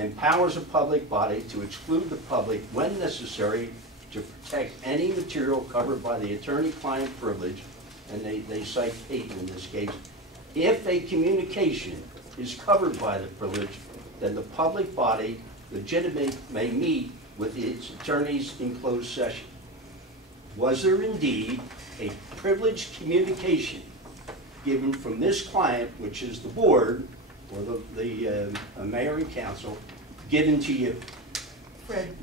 empowers a public body to exclude the public when necessary to protect any material covered by the attorney-client privilege, and they cite Peyton in this case. If a communication is covered by the privilege, then the public body legitimately may meet with its attorneys in closed session. Was there indeed a privileged communication given from this client, which is the board, or the mayor and council, given to you? Fred,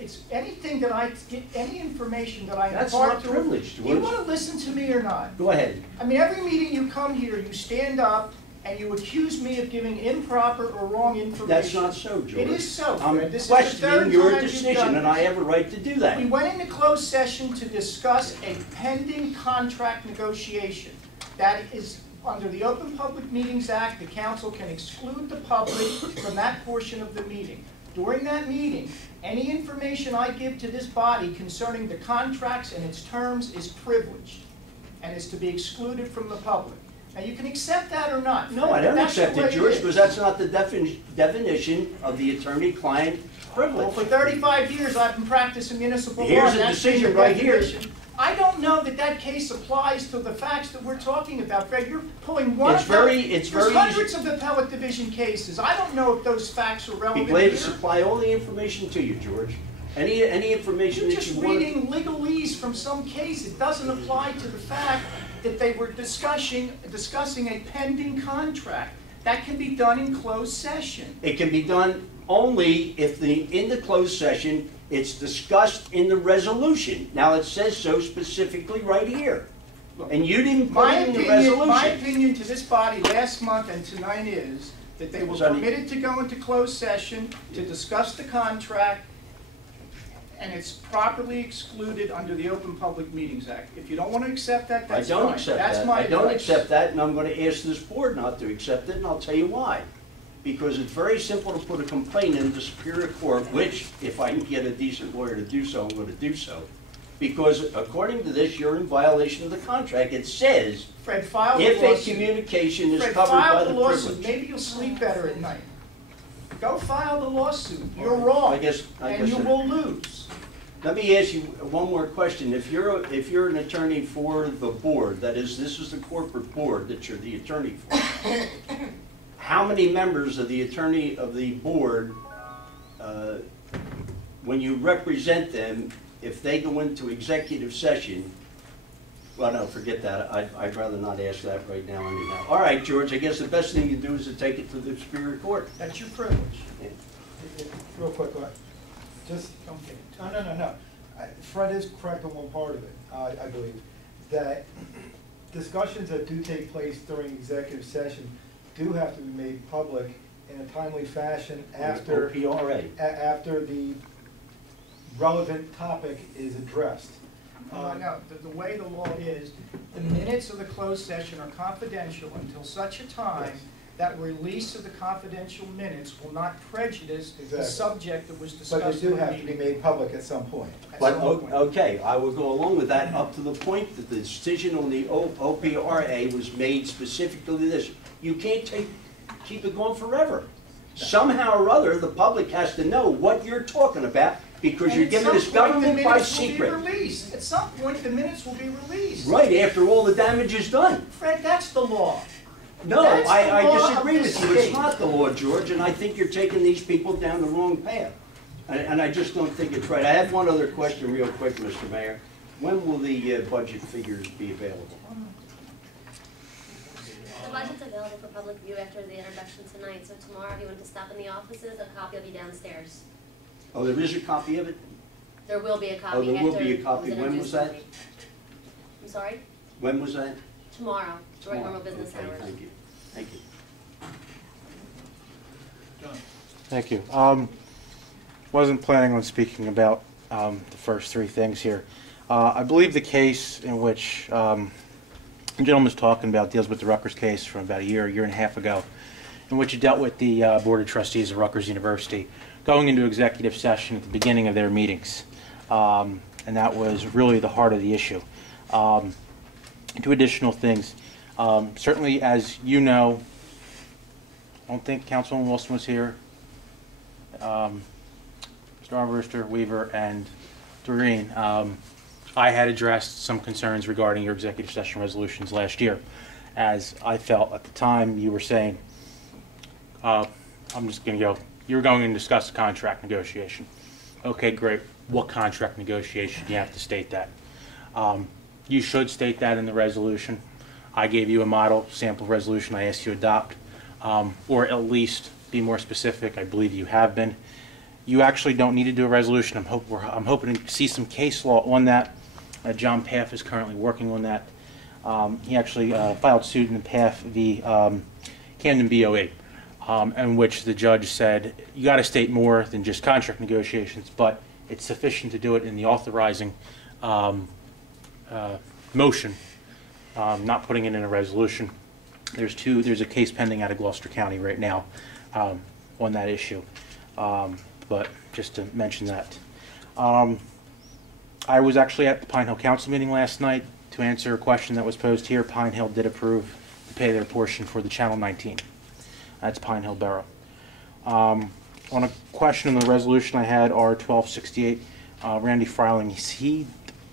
it's anything that I get, any information that I That's impart not privileged. Do you want to listen to me or not? Go ahead. I mean, every meeting you come here, you stand up and you accuse me of giving improper or wrong information. That's not so, George. It is so, Fred. I'm This is the questioning third your time you've decision, done and this. I have a right to do that. We went into closed session to discuss a pending contract negotiation. That is, under the Open Public Meetings Act, the council can exclude the public from that portion of the meeting. During that meeting, any information I give to this body concerning the contracts and its terms is privileged and is to be excluded from the public. Now, you can accept that or not. No, I don't accept it, George, because that's that's not the definition of the attorney-client privilege. Well, for 35 years, I've been practicing municipal law. Here's a decision right here. I don't know that that case applies to the facts that we're talking about, Fred. You're pulling one. It's There's very hundreds easy. of appellate division cases. I don't know if those facts are relevant. Be glad to here. supply all the information to you, George. Any information You're that just you want. reading legalese from some case. It doesn't apply to the fact that they were discussing a pending contract. That can be done in closed session. It can be done only if in the closed session it's discussed in the resolution. Now it says so specifically right here. And you didn't put it in the resolution. My opinion to this body last month and tonight is that they were permitted to go into closed session to discuss the contract, and it's properly excluded under the Open Public Meetings Act. If you don't want to accept that, that's fine. I don't accept that. I don't accept that, and I'm going to ask this board not to accept it, and I'll tell you why. Because it's very simple to put a complaint into Superior Court, which, if I can get a decent lawyer to do so, I'm going to do so. Because according to this, you're in violation of the contract. It says, Fred, file if the a lawsuit. communication is Fred, covered by file the the lawsuit. privilege. Maybe you'll sleep better at night. Go file the lawsuit. You're wrong, and you will lose. Let me ask you one more question. If you're an attorney for the board, that is, this is the corporate board that you're the attorney for, how many members of the board, when you represent them, if they go into executive session, well, no, forget that. I'd rather not ask that right now anyhow. All right, George, I guess the best thing you do is to take it to the Superior Court. That's your privilege. Yeah. Real quick, just, no. Fred is correct on one part of it, I believe, that discussions that do take place during executive session do have to be made public in a timely fashion after the relevant topic is addressed. No, the way the law is, the minutes of the closed session are confidential until such a time that release of the confidential minutes will not prejudice the subject that was discussed. But they do have to be made public at some point. But, okay, I will go along with that up to the point that the decision on the OPRA was made specifically to this. You can't keep it going forever. Somehow or other, the public has to know what you're talking about because you're giving this government by secret. At some point, the minutes will be released. Right, after all the damage is done. Fred, that's the law. No, I disagree with you. It's not the law, George, and I think you're taking these people down the wrong path. And I just don't think it's right. I have one other question real quick, Mr. Mayor. When will the budget figures be available? The budget's available for public view after the introduction tonight, so tomorrow if you want to stop in the offices, a copy will be downstairs. Oh, there is a copy of it? There will be a copy. Oh, there will be a copy. When was that? I'm sorry? When was that? Tomorrow, during normal business hours. Thank you. Thank you. John. Thank you. Wasn't planning on speaking about the first three things here. I believe the case in which the gentleman was talking about deals with the Rutgers case from about a year and a half ago, in which it dealt with the Board of Trustees of Rutgers University going into executive session at the beginning of their meetings. And that was really the heart of the issue. Two additional things. Certainly, as you know, I don't think Councilwoman Wilson was here. Mr. Armbruster, Weaver, and Doreen, I had addressed some concerns regarding your executive session resolutions last year, as I felt at the time you were saying, I'm just going to go, you were going to discuss a contract negotiation. Okay, great. What contract negotiation? You have to state that. You should state that in the resolution. I gave you a model sample resolution I asked you to adopt, or at least be more specific. I believe you have been. You actually don't need to do a resolution. I'm hoping to see some case law on that. John Paff is currently working on that. He actually filed suit in the Paff v. Camden BOE, in which the judge said you got to state more than just contract negotiations, but it's sufficient to do it in the authorizing motion, not putting it in a resolution. There's a case pending out of Gloucester County right now on that issue, but just to mention that. I was actually at the Pine Hill Council meeting last night to answer a question that was posed here. Pine Hill did approve to pay their portion for the Channel 19. That's Pine Hill Borough. On a question in the resolution I had, R1268, Randy Freiling, is he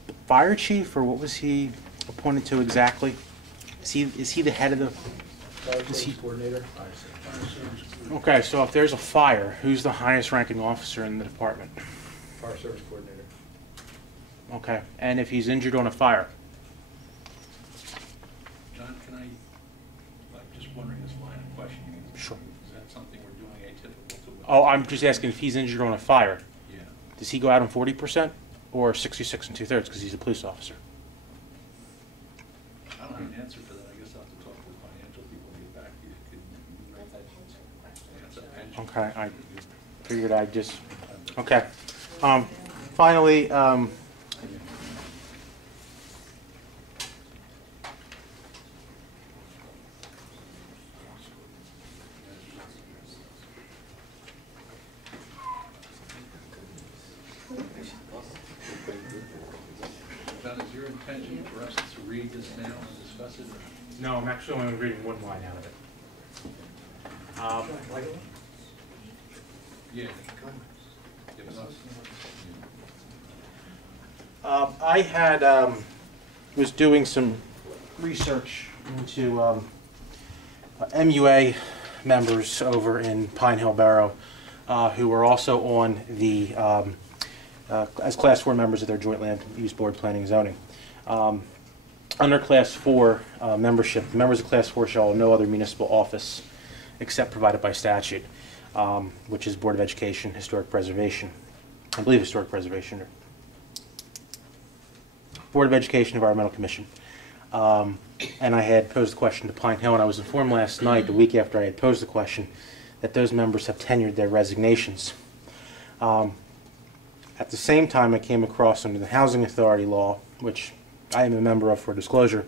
the fire chief, or what was he appointed to exactly? Is he the head of the... Fire service coordinator. Okay, so if there's a fire, who's the highest ranking officer in the department? Fire service coordinator. Okay, and if he's injured on a fire? John, can I'm just wondering this line of questioning. Sure. Is that something we're doing atypical to? Oh, I'm just asking if he's injured on a fire. Yeah. Does he go out on 40% or 66 2/3 because he's a police officer? I don't have an answer for that. I guess I'll have to talk to the financial people and get back to you. Could you write That's a that? pension question. Yeah, it's a pension. Okay, I figured I'd just... Okay. Finally, John, is your intention for us to read this now and discuss it? no, I'm actually only reading one line out of it. Yeah. Give us. I had was doing some research into MUA members over in Pine Hill Borough who were also on the as Class 4 members of their Joint Land Use Board Planning and Zoning. Under Class 4 membership, the members of Class 4 shall have no other municipal office except provided by statute, which is Board of Education, Historic Preservation. I believe Historic Preservation. Or Board of Education, Environmental Commission. And I had posed the question to Pine Hill, and I was informed last night, the week after I had posed the question, that those members have tenured their resignations. At the same time, I came across under the Housing Authority law, which I am a member of for disclosure,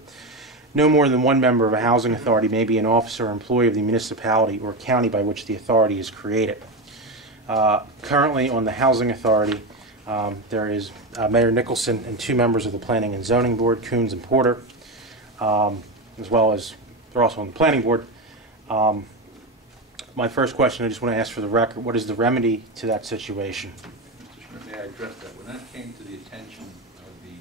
no more than one member of a housing authority may be an officer or employee of the municipality or county by which the authority is created. Currently on the Housing Authority, there is Mayor Nicholson and 2 members of the Planning and Zoning Board, Kuns and Porter, as well as they're also on the Planning Board. My first question, I just want to ask for the record, what is the remedy to that situation? Mr. Schmidt, may I address that? When that came to the attention of the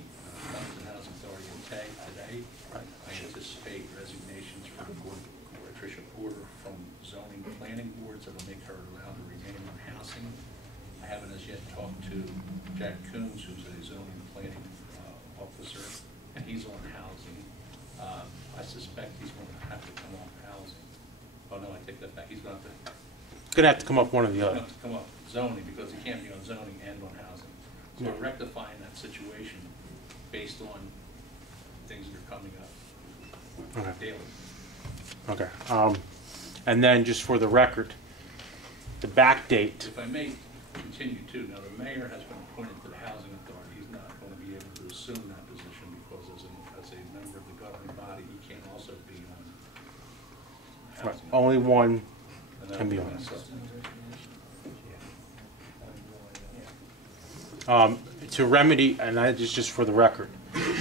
Clementon Housing Authority today, I anticipate resignations from Patricia Porter from zoning planning boards that will make her allowed to remain on housing. I haven't as yet talked to Jack Kuns, who's a zoning planning officer, and he's on housing. I suspect he's going to have to come off housing. Oh no, I take that back. He's going to Going to have to come up one or the He's other. going to have to come up zoning because he can't be on zoning and on housing. So we're rectifying that situation based on things that are coming up daily. Okay. And then just for the record, the back date. If I may continue too, now the mayor has been appointed to the housing authority. He's not going to be able to assume that position because as a member of the governing body, he can't also be on Right, housing. only one And that can be would on. mess up. To remedy, and that is just for the record,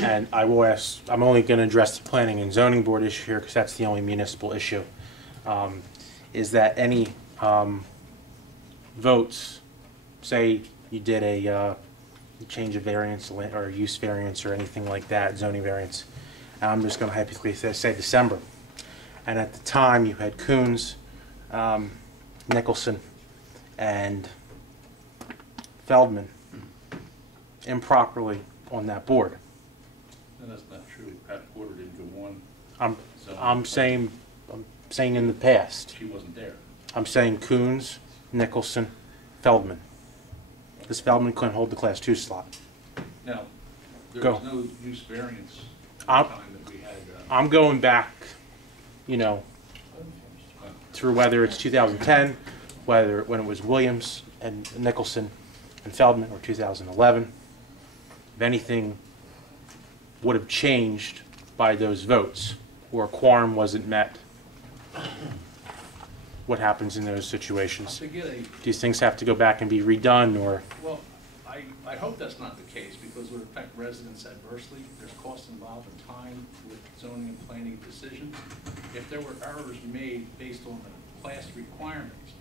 and I will ask, I'm only going to address the Planning and Zoning Board issue here because that's the only municipal issue, is that any votes, say you did a change of variance or use variance or anything like that, zoning variance, and I'm just going to hypothetically say December, and at the time you had Kuns, Nicholson, and Feldman improperly on that board. No, that's not true. Pat Porter didn't go on. I'm saying in the past. She wasn't there. I'm saying Kuns, Nicholson, Feldman. This Feldman couldn't hold the Class 2 slot. Now, there Go. was no use variance I'm- at the time that we had. I'm going back, you know, through whether it's 2010, when it was Williams and Nicholson and Feldman, or 2011. If anything would have changed by those votes, or a quorum wasn't met, what happens in those situations? To get a, These things have to go back and be redone, or? well, I hope that's not the case, because it would affect residents adversely. There's costs involved in time with zoning and planning decisions. If there were errors made based on the class requirements,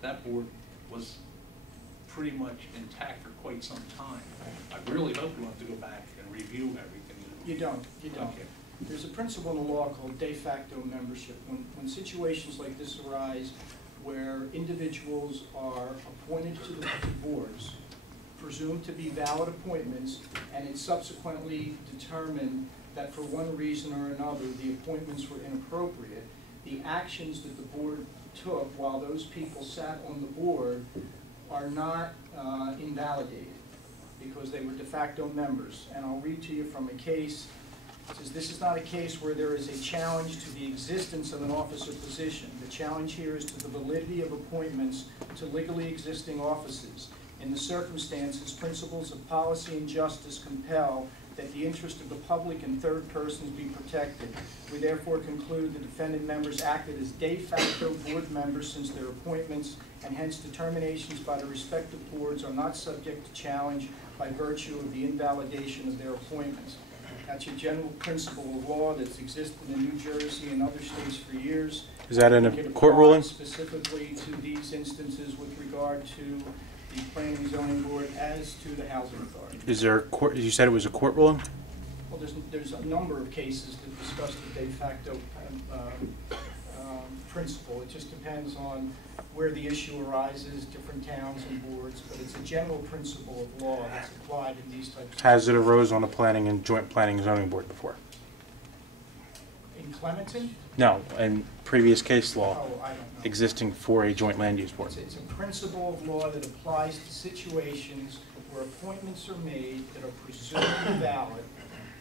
that board was pretty much intact for quite some time. I really hope we don't have to go back and review everything. You don't. Okay. There's a principle in the law called de facto membership. When situations like this arise, where individuals are appointed to the boards, presumed to be valid appointments, and it's subsequently determined that for one reason or another the appointments were inappropriate, the actions that the board took while those people sat on the board are not invalidated, because they were de facto members. And I'll read to you from a case. It says, this is not a case where there is a challenge to the existence of an officer position. The challenge here is to the validity of appointments to legally existing offices. In the circumstances, principles of policy and justice compel that the interest of the public and third persons be protected. We therefore conclude the defendant members acted as de facto board members since their appointments, and hence determinations by the respective boards are not subject to challenge by virtue of the invalidation of their appointments. That's a general principle of law that's existed in New Jersey and other states for years. Is that in a It court applies ruling? specifically to these instances with regard to the Planning and Zoning Board as to the Housing Authority. Is there a court, you said it was a court ruling? Well, there's a number of cases that discuss the de facto principle. It just depends on where the issue arises, different towns and boards, but it's a general principle of law that's applied in these types of... Has it arose on a planning and joint planning and zoning board before? In Clementon? No, in previous case law Oh, I don't know. existing for a joint land use board. It's a principle of law that applies to situations where appointments are made that are presumed valid,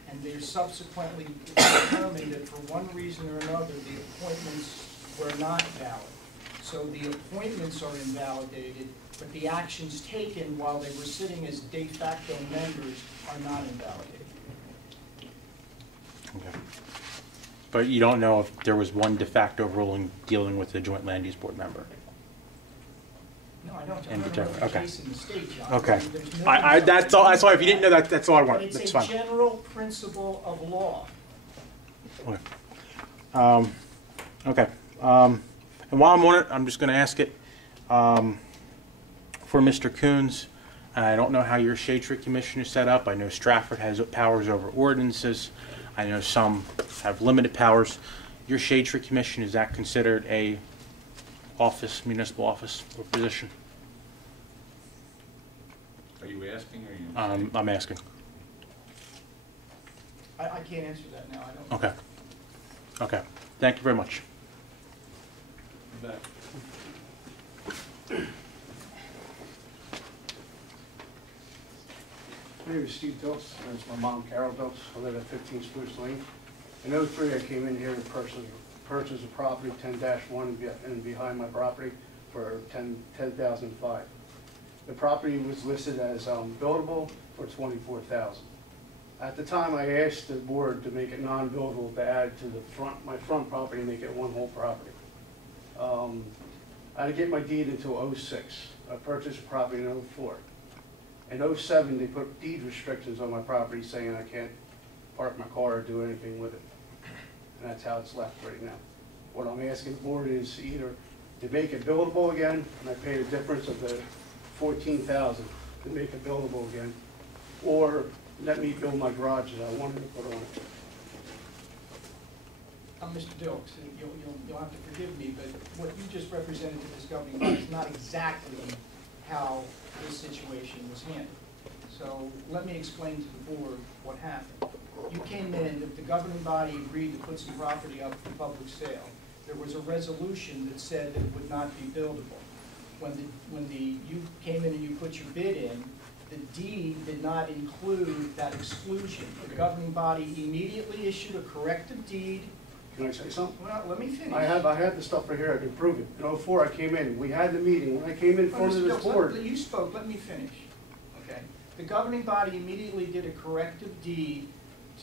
and they're subsequently determined that for one reason or another the appointments were not valid. So the appointments are invalidated, but the actions taken while they were sitting as de facto members are not invalidated. Okay. But you don't know if there was one de facto ruling dealing with the joint land use board member? No, I don't In know particular, of a okay. case in the state, John. Okay. There's no That's all, if you didn't know that, that's all I But wanted, it's that's a fine. general principle of law. Okay. Okay. And while I'm on it, I'm just going to ask it for Mr. Kuns. I don't know how your shade tree commission is set up. I know Stratford has powers over ordinances. I know some have limited powers. Your shade tree commission, is that considered a office, municipal office or position? Are you asking or are you? I'm asking. I can't answer that now, I don't. Okay. Okay. Thank you very much. Back. My name is Steve Diltz, and it's my mom, Carol Diltz. I live at 15 Spruce Lane. In '03, I came in here and purchased a property, 10-1, and behind my property for $10,005. The property was listed as buildable for $24,000. At the time, I asked the board to make it non-buildable to add to my front property and make it one whole property. I had to get my deed into '06. I purchased a property in '04. In '07, they put deed restrictions on my property saying I can't park my car or do anything with it. And that's how it's left right now. What I'm asking the board is either to make it buildable again, and I paid a difference of the $14,000 to make it buildable again, or let me build my garage that I wanted to put on it. Mr. Dilks, you'll have to forgive me, but what you just represented to this governing body is not exactly how this situation was handled. So let me explain to the board what happened. You came in, the governing body agreed to put some property up for public sale. There was a resolution that said that it would not be buildable. When you came in and you put your bid in, the deed did not include that exclusion. The governing body immediately issued a corrective deed. Can I say something? Well, let me finish. I have the stuff right here, I can prove it. In '04, I came in, we had the meeting, when I came in front of this board. You spoke, let me finish, okay? The governing body immediately did a corrective deed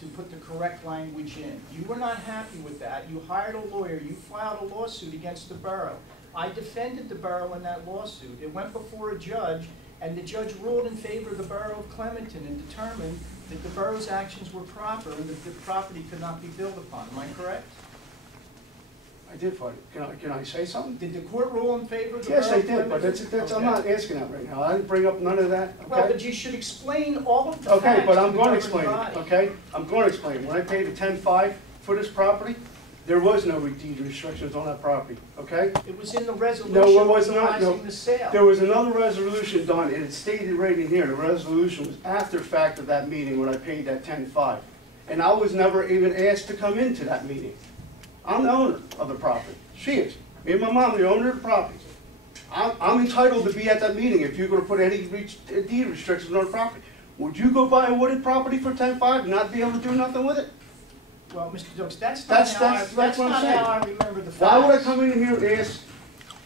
to put the correct language in. You were not happy with that. You hired a lawyer, you filed a lawsuit against the borough. I defended the borough in that lawsuit. It went before a judge, and the judge ruled in favor of the borough of Clementon and determined that the borough's actions were proper and that the property could not be built upon. Am I correct? I did fight it. Can I say something? Did the court rule in favor of the Yes, borough I of did, but Clementon? that's, I'm Okay. not asking that right now. I didn't bring up none of that, Well, okay? but you should explain all of the facts. Okay, but I'm to the going to governing explain body. it, okay? I'm going to explain. When I paid the 10.5 for this property, there was no deed restrictions on that property, okay? It was in the resolution No, it was not, no. authorizing the sale. There was another resolution done, and it stated right in here, the resolution was after fact of that meeting when I paid that 10.5. And I was never even asked to come into that meeting. I'm the owner of the property. She is. Me and my mom are the owner of the property. I'm entitled to be at that meeting if you're gonna put any deed restrictions on the property. Would you go buy a wooded property for 10.5 and not be able to do nothing with it? Well, Mr. Dukes, that's That's not what I'm how saying. I remember the facts. Why would I come in here and ask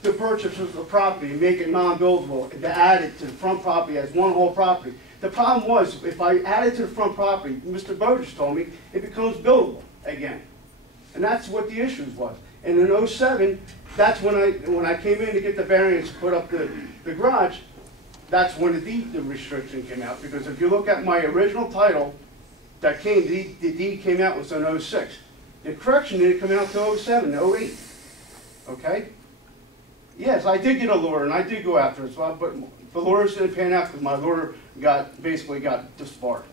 to purchase the property and make it non-buildable and to add it to the front property as one whole property? The problem was, if I add it to the front property, Mr. Botcheos told me, it becomes buildable again. And that's what the issue was. And in '07, that's when I came in to get the variance to put up the garage, that's when the restriction came out. Because if you look at my original title, that came, the deed came out was in '06. The correction didn't come out till '07, '08. Okay? Yes, I did get a lawyer and I did go after it, but the lawyers didn't pan out because my lawyer basically got disbarred.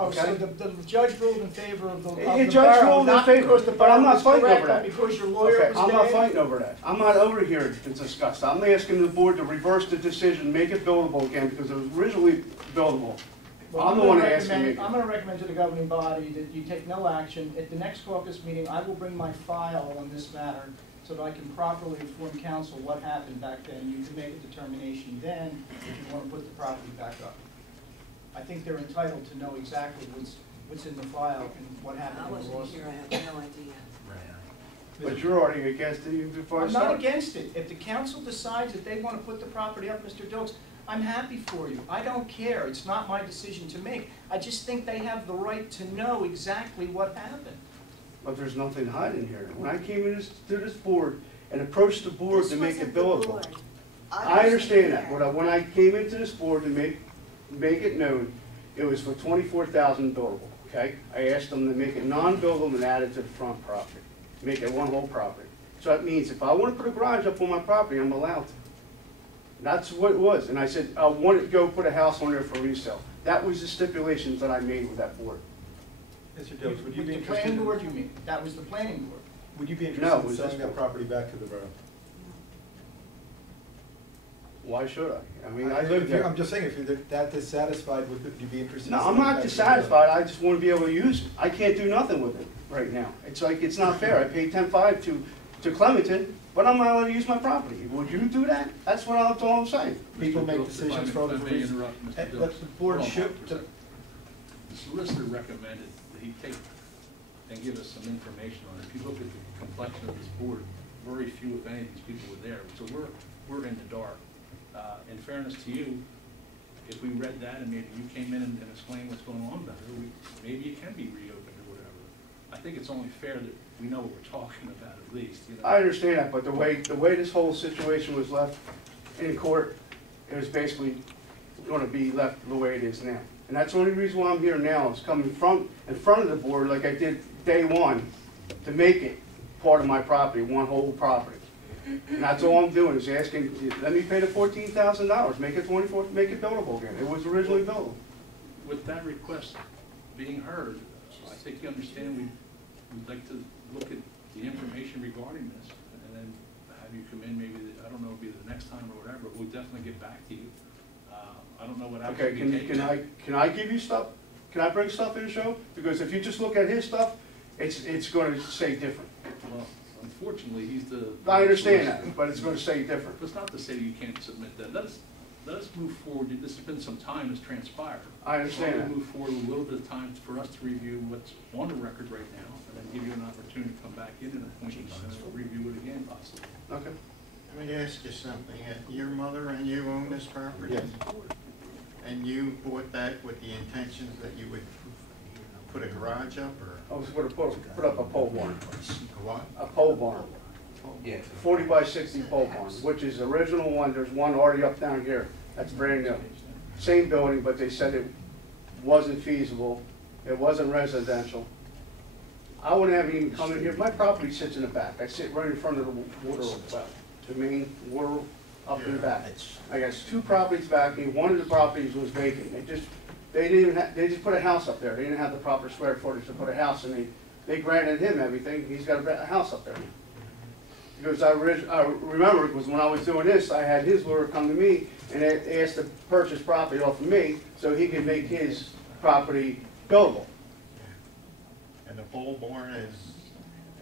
Oh, so Okay. the judge ruled in favor of the Judge borough, ruled in not favor, because the but I'm borough not was fighting correct, over but that. because your lawyer Okay, was I'm not bad? fighting over that. I'm not over here to discuss that. I'm asking the board to reverse the decision, make it buildable again, because it was originally buildable. Well, I'm the one asking you. I'm going to recommend to the governing body that you take no action. At the next caucus meeting, I will bring my file on this matter so that I can properly inform council what happened back then. You can make a determination then if you want to put the property back up. I think they're entitled to know exactly what's in the file and what happened I in the wasn't lawsuit. here, I have no idea. But you're already against it even before I I'm not start. against it. If the council decides that they want to put the property up, Mr. Dilks, I'm happy for you. I don't care. It's not my decision to make. I just think they have the right to know exactly what happened. But there's nothing hiding here. When I came in to this board and approached the board This to make wasn't it the buildable. board. I wasn't understand that. there. When I came into this board to make it known, it was for 24,000 buildable, okay? I asked them to make it non-buildable and add it to the front property, make it one whole property. So that means if I want to put a garage up on my property, I'm allowed to. That's what it was. And I said, I want to go put a house on there for resale. That was the stipulations that I made with that board. Mr. Dilks, would you With be the interested? planning board, you mean? That was the planning board. Would you be No, it interested in was selling this that board. property back to the borough? Why should I? I mean, I If live you're- there. I'm just saying, if you're that dissatisfied with it, would you be interested? No, in I'm selling it not back to the borough? dissatisfied. I just want to be able to use it. I can't do nothing with it right now. It's like, it's not fair. I paid 10.5 to Clementon, but I'm not allowed to use my property. Would you do that? That's all I'm saying. People Mr. make Dilks, decisions if for I other may reasons. interrupt, Mr. And Dilks. that the board Hold on should- one second. The solicitor recommended that he take and give us some information on it. If you look at the complexion of this board, very few, if any, of these people were there. So we're in the dark. In fairness to you, if we read that and maybe you came in and explained what's going on better, maybe it can be reopened or whatever. I think it's only fair that we know what we're talking about at least. You know? I understand that, but the way this whole situation was left in court, it was basically going to be left the way it is now. And that's the only reason why I'm here now, is coming in front of the board like I did day one, to make it part of my property, one whole property. And that's all I'm doing, is asking, let me pay the $14,000, make it 24, make it buildable again. It was originally buildable. With that request being heard, I think you understand we'd like to look at the information regarding this, and then have you come in, maybe, I don't know, it'll be the next time or whatever, we'll definitely get back to you. I don't know what happens. Okay, can I give you stuff? Can I bring stuff in the show? Because if you just look at his stuff, it's gonna say different. Well, unfortunately, he's the. I understand that, but it's gonna say different. It's not to say you can't submit that. Let us move forward. This has been some time has transpired. I understand Why that. don't we move forward with a little bit of time for us to review what's on the record right now, and then give you an opportunity to come back in and appoint us and review it again possibly. Okay. Let me ask you something. Your mother and you own this property? Yes. And you bought that with the intentions that you would put a garage up, or? I was gonna put up a pole barn. A what? A pole barn. Yeah. 40 by 60 pole barn, which is the original one. There's one already up down here. That's brand new. Same building, but they said it wasn't feasible. It wasn't residential. I wouldn't have even come in here. My property sits in the back. I sit right in front of the water well, the main water up in the back. I got 2 properties back. One of the properties was vacant. They just put a house up there. They didn't have the proper square footage to put a house, and they granted him everything. He's got a house up there. Because I remember, because when I was doing this, I had his lawyer come to me and asked to purchase property off of me so he could make his property buildable. And the pole barn is?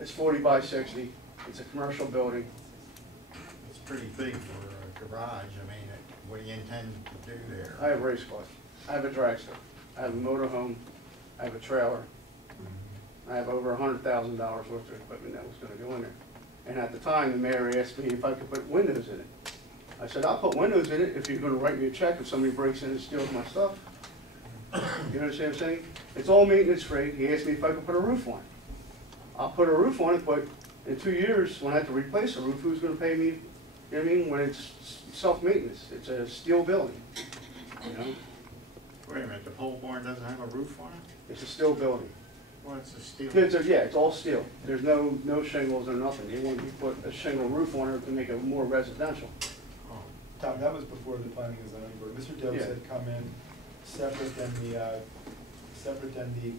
It's 40 by 60. It's a commercial building. It's pretty big for a garage. I mean, what do you intend to do there? I have race cars. I have a dragster. I have a motorhome. I have a trailer. I have over $100,000 worth of equipment that was going to go in there. And at the time, the mayor asked me if I could put windows in it. I said, I'll put windows in it if you're going to write me a check if somebody breaks in and steals my stuff. You understand what I'm saying? It's all maintenance free. He asked me if I could put a roof on it. I'll put a roof on it, but in 2 years, when I have to replace a roof, who's going to pay me, you know what I mean, when it's self-maintenance? It's a steel building, you know? Wait a minute, the pole barn doesn't have a roof on it? It's a steel building. Well, it's a steel. Yeah, it's all steel. There's no shingles or nothing. They wanted to put a shingle roof on it to make it more residential. Oh. Tom, that was before the planning and zoning board. Mr. Dukes Yeah. had come in separate than the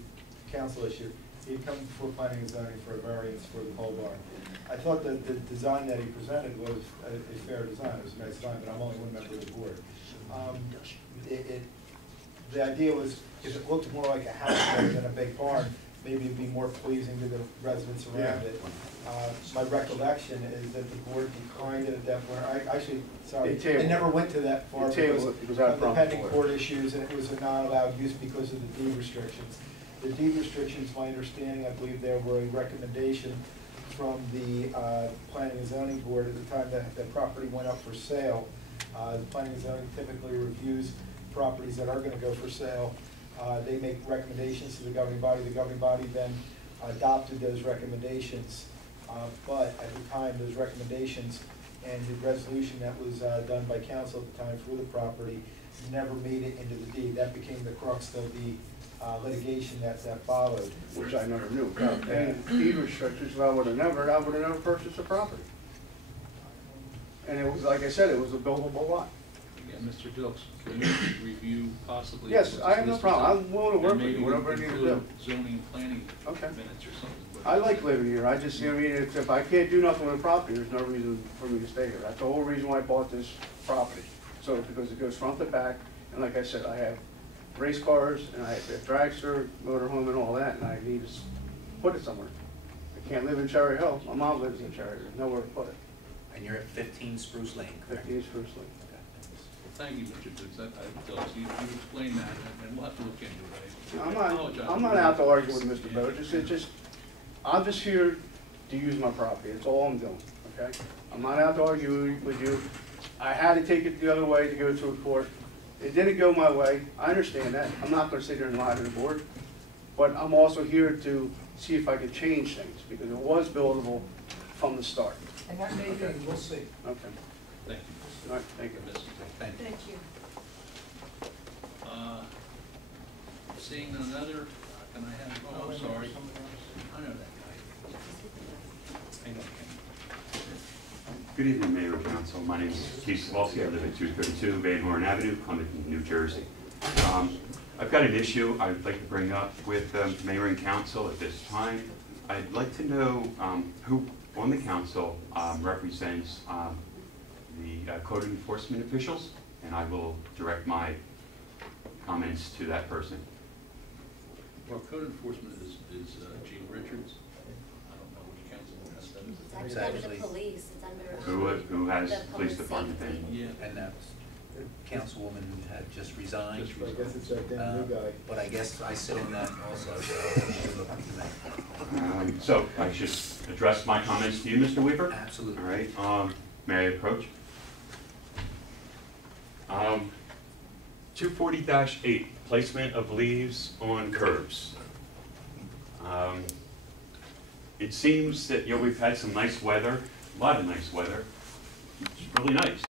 council issue. He'd come before planning and zoning for a variance for the pole barn. I thought that the design that he presented was a fair design. It was a nice design, but I'm only one member of the board. The idea was, if it looked more like a house rather than a big barn, maybe it'd be more pleasing to the residents around it. My recollection is that the board declined it at that point. It never went to that far because of the pending court issues, and it was a non-allowed use because of the deed restrictions. The deed restrictions, my understanding, I believe there were a recommendation from the planning and zoning board at the time that the property went up for sale. The planning and zoning typically reviews properties that are going to go for sale. They make recommendations to the governing body. The governing body then adopted those recommendations. But at the time, those recommendations and the resolution that was done by council at the time for the property never made it into the deed. That became the crux of the litigation that followed. Which I never knew. And deed restrictions, if I would have never purchased the property. And it was, like I said, it was a buildable lot. Again, Mr. Dilks, can you review possibly? Yes, I have no problem. I'm willing to work And with you, maybe whatever I need to do. include zoning and planning Okay. minutes or something. I like living here. I just, you know what I mean, if I can't do nothing with the property, there's no reason for me to stay here. That's the whole reason why I bought this property. So, because it goes front to back, and like I said, I have race cars, and I have a dragster, motorhome, and all that, and I need to put it somewhere. I can't live in Cherry Hill. My mom lives in Cherry. There's nowhere to put it. And you're at 15 Spruce Lane, correct? 15 Spruce Lane. Well, thank you, Mr. Dilks. Dilks, you explained that, and we'll have to look into it. I'm not out to argue with Mr. Busch. It's just, I'm just here to use my property. That's all I'm doing, okay? I'm not out to argue with you. I had to take it the other way to go to a court. It didn't go my way. I understand that. I'm not going to sit here and lie to the board. But I'm also here to see if I can change things, because it was buildable from the start. And that may be, we'll see. Okay. Thank you. All right, thank you. Thank you. Thank you. Seeing another, can I have, oh, I'm sorry. I know that guy. I know him. Good evening, Mayor and Council. My name is Keith Sawalski. I live at 232 Van Horn Avenue, Clementon, New Jersey. I've got an issue I'd like to bring up with Mayor and Council at this time. I'd like to know who on the council represents the code enforcement officials, and I will direct my comments to that person. Well, code enforcement is Gene Richards. I don't know which councilman has that. It's It's actually under the actually- police, it's under. Who has the police public department safety. then? Yeah. And that Councilwoman had just resigned. I guess it's that damn new guy. But I guess I sit on that also, so. So I should address my comments to you, Mr. Weaver? Absolutely. All right, may I approach? 240-8, placement of leaves on curbs. It seems that, we've had some nice weather, a lot of nice weather. It's really nice.